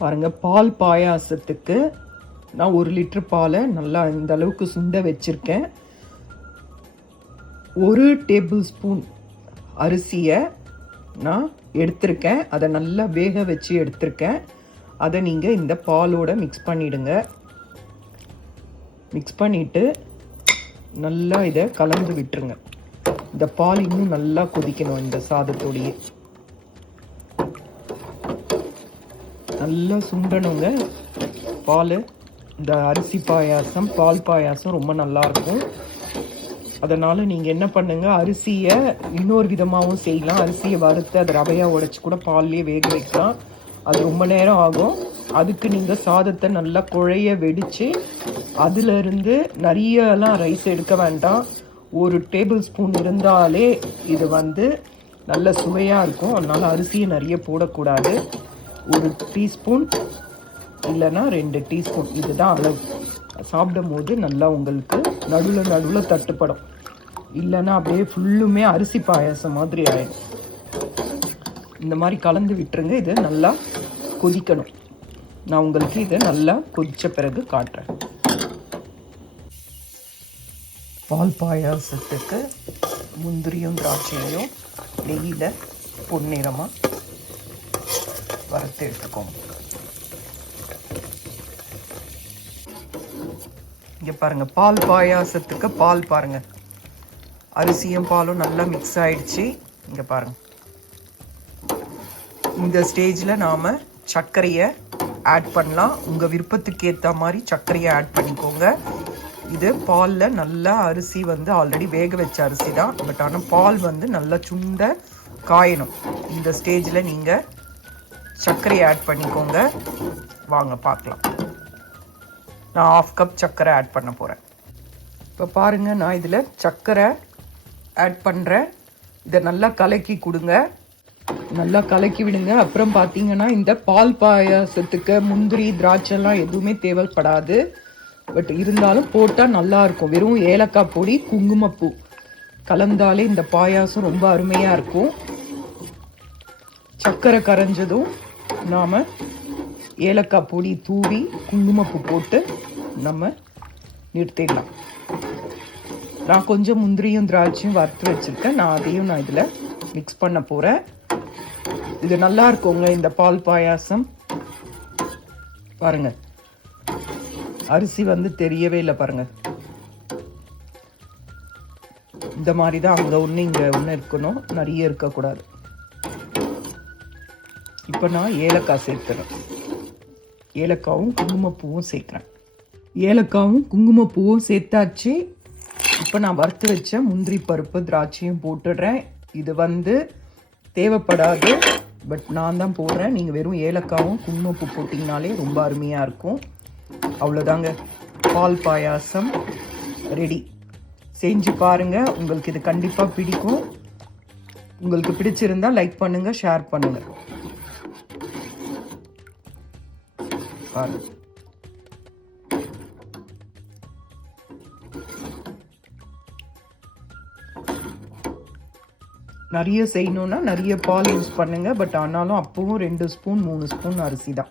பாருங்கள் பால் பாயாசத்துக்கு நான் ஒரு லிட்ரு பாலை நல்லா இந்த அளவுக்கு சுண்ட வச்சுருக்கேன். ஒரு டேபிள் ஸ்பூன் அரிசியை நான் எடுத்திருக்கேன். அதை நல்லா வேக வச்சு எடுத்திருக்கேன். அதை நீங்கள் இந்த பாலோட மிக்ஸ் பண்ணிவிடுங்க மிக்ஸ் பண்ணிவிட்டு நல்லா இதை கலந்து விட்டுருங்க. இந்த பால் இன்னும் நல்லா கொதிக்கணும் இந்த சாதத்தோடையே. நல்லா சுண்டணுங்க. பால் இந்த அரிசி பாயாசம் பால் பாயாசம் ரொம்ப நல்லா இருக்கும் அதனால் நீங்கள் என்ன பண்ணுங்கள் அரிசியை இன்னொரு விதமாகவும் செய்யலாம். அரிசியை வறுத்து அதை ரவையாக உடச்சி கூட பால்லேயே வேக வைக்கலாம். அது ரொம்ப நேரம் ஆகும். அதுக்கு நீங்கள் சாதத்தை நல்லா குழைய வெடித்து அதிலிருந்து நிறையலாம் ரைஸ் எடுக்க வேண்டாம். ஒரு டேபிள் ஸ்பூன் இருந்தாலே இது வந்து நல்ல சுவையாக இருக்கும். அதனால் அரிசியை நிறைய போடக்கூடாது. ஒரு டீஸ்பூன் இல்லைன்னா ரெண்டு டீஸ்பூன். இதுதான் அளவு. சாப்பிடும்போது நல்லா உங்களுக்கு நடுவில் நடுவில் தட்டுப்படும். இல்லைன்னா அப்படியே ஃபுல்லுமே அரிசி பாயாசம் மாதிரி ஆயிடும். இந்த மாதிரி கலந்து விட்டுருங்க. இது நல்லா கொதிக்கணும். நான் உங்களுக்கு இதை நல்லா கொதித்த பிறகு காட்டுறேன். பால் பாயாசத்துக்கு முந்திரியும் திராட்சையும் நெய்யில் பொன்னிறமாக வறுத்து எடுத்துக்கோங்க இங்கே பாருங்க பால் பாயாசத்துக்கு பால் பாருங்க. அரிசியும் பாலும் நல்லா மிக்ஸ் ஆயிடுச்சு. இங்கே பாருங்க. இந்த ஸ்டேஜில் நாம் சர்க்கரையை ஆட் பண்ணலாம். உங்கள் விருப்பத்துக்கு ஏற்ற மாதிரி சர்க்கரையை ஆட் பண்ணிக்கோங்க. இது பாலில் நல்லா அரிசி வந்து ஆல்ரெடி வேக வச்ச அரிசி தான் பட் ஆனால் பால் வந்து நல்லா சுண்ட காயணும். இந்த ஸ்டேஜில் நீங்கள் சர்க்கரையை ஆட் பண்ணிக்கோங்க. வாங்க பார்க்கலாம். நான் ஆஃப் கப் சர்க்கரை ஆட் பண்ண போகிறேன் இப்போ பாருங்கள் நான் இதில் சர்க்கரை ஆட் பண்ணுறேன் இதை நல்லா கலக்கி கொடுங்க. நல்லா கலக்கி விடுங்க. அப்புறம் பார்த்தீங்கன்னா இந்த பால் பாயாசத்துக்கு முந்திரி திராட்சைலாம் எதுவுமே தேவைப்படாது. பட் இருந்தாலும் போட்டால் நல்லாயிருக்கும் வெறும் ஏலக்காய் பொடி குங்குமப்பூ கலந்தாலே இந்த பாயாசம் ரொம்ப அருமையாக இருக்கும். சர்க்கரை கரைஞ்சதும் நாம் ஏலக்காய் பொடி தூவி குங்குமப்பூ போட்டு நம்ம நிறுத்திடலாம். நான் கொஞ்சம் முந்திரியும் திராட்சையும் வறுத்து வச்சுருக்கேன். நான் அதையும் நான் இதில் மிக்ஸ் பண்ண போகிறேன் இது நல்லா இருக்குங்க இந்த பால் பாயாசம். பாருங்கள் அரிசி வந்து தெரியவே இல்லை பாருங்கள் இந்த மாதிரி தான் அங்கே ஒன்று இங்கே ஒன்று இருக்கணும். நிறைய இருக்கக்கூடாது. இப்போ நான் ஏலக்காய் சேர்த்துறேன் ஏலக்காவும் குங்குமப்பூவும் சேர்க்குறேன். ஏலக்காவும் குங்குமப்பூவும் சேர்த்தாச்சு. இப்போ நான் வறுத்து வச்ச முந்திரி பருப்பு திராட்சையும் போட்டுடுறேன். இது வந்து தேவைப்படாது பட் நான் தான் போடுறேன். நீங்கள் வெறும் ஏலக்காவும் குங்குமப்பூ போட்டிங்கனாலே ரொம்ப அருமையாக இருக்கும். அவ்வளோதாங்க பால் பாயாசம் ரெடி. செஞ்சு பாருங்கள் உங்களுக்கு இது கண்டிப்பாக பிடிக்கும். உங்களுக்கு பிடிச்சிருந்தா லைக் பண்ணுங்கள் ஷேர் பண்ணுங்கள் பாருங்க நிறைய செய்யணும்னா நிறைய பால் யூஸ் பண்ணுங்க பட் ஆனாலும் அப்பவும் ரெண்டு ஸ்பூன் மூணு ஸ்பூன் அரிசி தான்